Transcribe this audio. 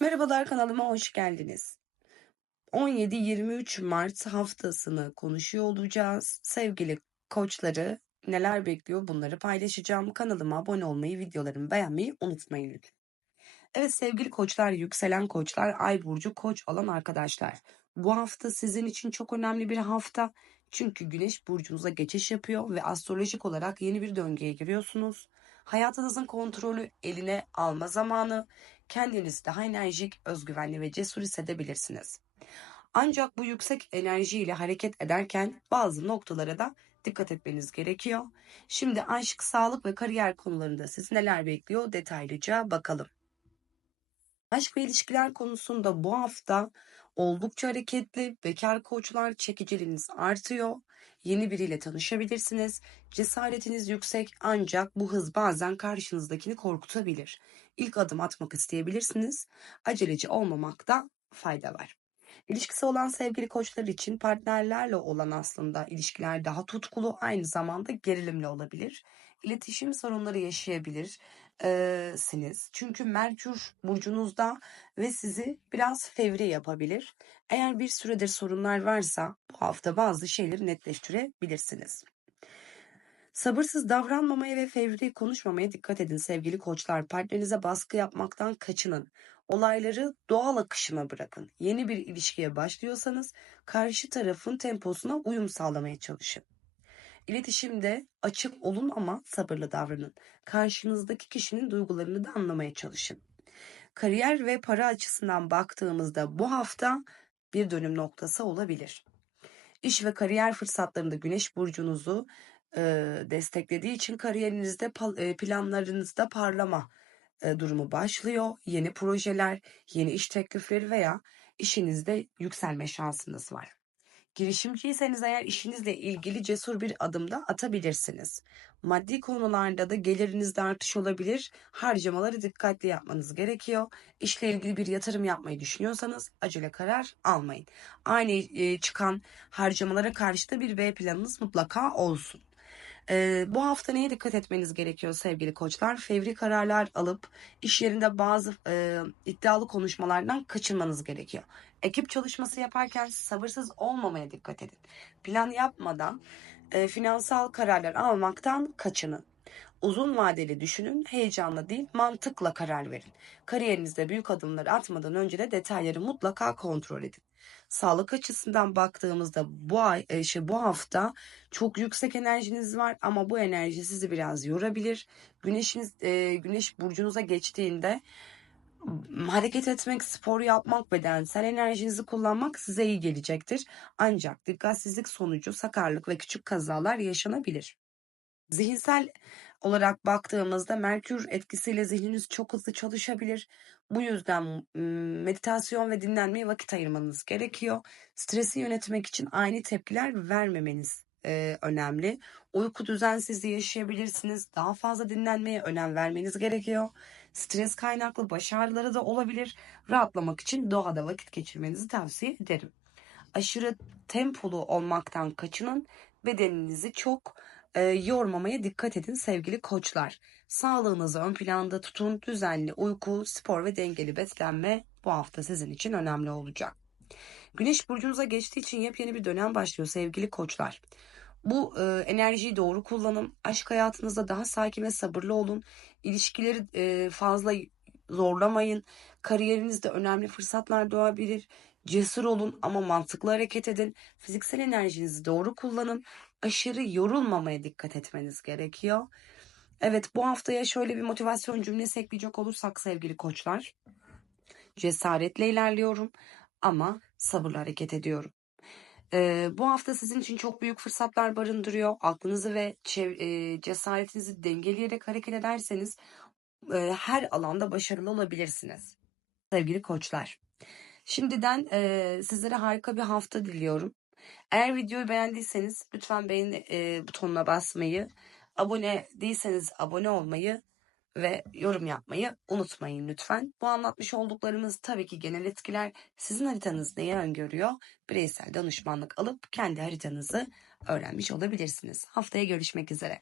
Merhabalar kanalıma hoş geldiniz. 17-23 Mart haftasını konuşuyor olacağız. Sevgili koçları neler bekliyor bunları paylaşacağım. Kanalıma abone olmayı, videolarımı beğenmeyi unutmayın lütfen. Evet sevgili koçlar, yükselen koçlar, ay burcu koç olan arkadaşlar. Bu hafta sizin için çok önemli bir hafta. Çünkü güneş burcunuza geçiş yapıyor ve astrolojik olarak yeni bir döngüye giriyorsunuz. Hayatınızın kontrolü eline alma zamanı. Kendinizi daha enerjik, özgüvenli ve cesur hissedebilirsiniz. Ancak bu yüksek enerjiyle hareket ederken bazı noktalara da dikkat etmeniz gerekiyor. Şimdi aşk, sağlık ve kariyer konularında sizi neler bekliyor detaylıca bakalım. Aşk ve ilişkiler konusunda bu hafta oldukça hareketli, bekar koçlar çekiciliğiniz artıyor. Yeni biriyle tanışabilirsiniz. Cesaretiniz yüksek ancak bu hız bazen karşınızdakini korkutabilir. İlk adım atmak isteyebilirsiniz. Aceleci olmamakta fayda var. İlişkisi olan sevgili koçlar için partnerlerle olan aslında ilişkiler daha tutkulu aynı zamanda gerilimli olabilir. İletişim sorunları yaşayabilirsiniz. Çünkü Merkür burcunuzda ve sizi biraz fevri yapabilir. Eğer bir süredir sorunlar varsa bu hafta bazı şeyleri netleştirebilirsiniz. Sabırsız davranmamaya ve fevri konuşmamaya dikkat edin sevgili koçlar. Partnerinize baskı yapmaktan kaçının. Olayları doğal akışına bırakın. Yeni bir ilişkiye başlıyorsanız karşı tarafın temposuna uyum sağlamaya çalışın. İletişimde açık olun ama sabırlı davranın. Karşınızdaki kişinin duygularını da anlamaya çalışın. Kariyer ve para açısından baktığımızda bu hafta bir dönüm noktası olabilir. İş ve kariyer fırsatlarında Güneş burcunuzu e, desteklediği için kariyerinizde e, planlarınızda parlama e, durumu başlıyor. Yeni projeler, yeni iş teklifleri veya işinizde yükselme şansınız var. Girişimciyseniz eğer işinizle ilgili cesur bir adım da atabilirsiniz. Maddi konularda da gelirinizde artış olabilir. Harcamaları dikkatli yapmanız gerekiyor. İşle ilgili bir yatırım yapmayı düşünüyorsanız acele karar almayın. Aynı e, çıkan harcamalara karşı da bir B planınız mutlaka olsun. Ee, bu hafta neye dikkat etmeniz gerekiyor sevgili koçlar? Fevri kararlar alıp iş yerinde bazı e, iddialı konuşmalardan kaçınmanız gerekiyor. Ekip çalışması yaparken sabırsız olmamaya dikkat edin. Plan yapmadan e, finansal kararlar almaktan kaçının. Uzun vadeli düşünün, heyecanla değil mantıkla karar verin. Kariyerinizde büyük adımları atmadan önce de detayları mutlaka kontrol edin. Sağlık açısından baktığımızda bu ay, e, şey, bu hafta çok yüksek enerjiniz var ama bu enerji sizi biraz yorabilir. Güneşiniz e, güneş burcunuza geçtiğinde hareket etmek, spor yapmak, bedensel enerjinizi kullanmak size iyi gelecektir. Ancak dikkatsizlik sonucu sakarlık ve küçük kazalar yaşanabilir. Zihinsel olarak baktığımızda Merkür etkisiyle zihniniz çok hızlı çalışabilir. Bu yüzden meditasyon ve dinlenmeye vakit ayırmanız gerekiyor. Stresi yönetmek için aynı tepkiler vermemeniz e, önemli. Uyku düzensizliği yaşayabilirsiniz. Daha fazla dinlenmeye önem vermeniz gerekiyor. Stres kaynaklı baş ağrıları da olabilir. Rahatlamak için doğada vakit geçirmenizi tavsiye ederim. Aşırı tempolu olmaktan kaçının. Bedeninizi çok e, yormamaya dikkat edin sevgili koçlar. Sağlığınızı ön planda tutun. Düzenli uyku, spor ve dengeli beslenme bu hafta sizin için önemli olacak. Güneş burcunuza geçtiği için yepyeni bir dönem başlıyor sevgili koçlar. Bu e, enerjiyi doğru kullanın. Aşk hayatınızda daha sakin ve sabırlı olun. İlişkileri e, fazla zorlamayın. Kariyerinizde önemli fırsatlar doğabilir. Cesur olun ama mantıklı hareket edin. Fiziksel enerjinizi doğru kullanın. Aşırı yorulmamaya dikkat etmeniz gerekiyor. Evet bu haftaya şöyle bir motivasyon cümlesi ekleyecek olursak sevgili koçlar. Cesaretle ilerliyorum ama sabırla hareket ediyorum. Ee, bu hafta sizin için çok büyük fırsatlar barındırıyor. Aklınızı ve e, cesaretinizi dengeleyerek hareket ederseniz e, her alanda başarılı olabilirsiniz. Sevgili koçlar. Şimdiden e, sizlere harika bir hafta diliyorum. Eğer videoyu beğendiyseniz lütfen beğeni e, butonuna basmayı, abone değilseniz abone olmayı ve yorum yapmayı unutmayın lütfen. Bu anlatmış olduklarımız tabii ki genel etkiler. Sizin haritanız neyi öngörüyor? Bireysel danışmanlık alıp kendi haritanızı öğrenmiş olabilirsiniz. Haftaya görüşmek üzere.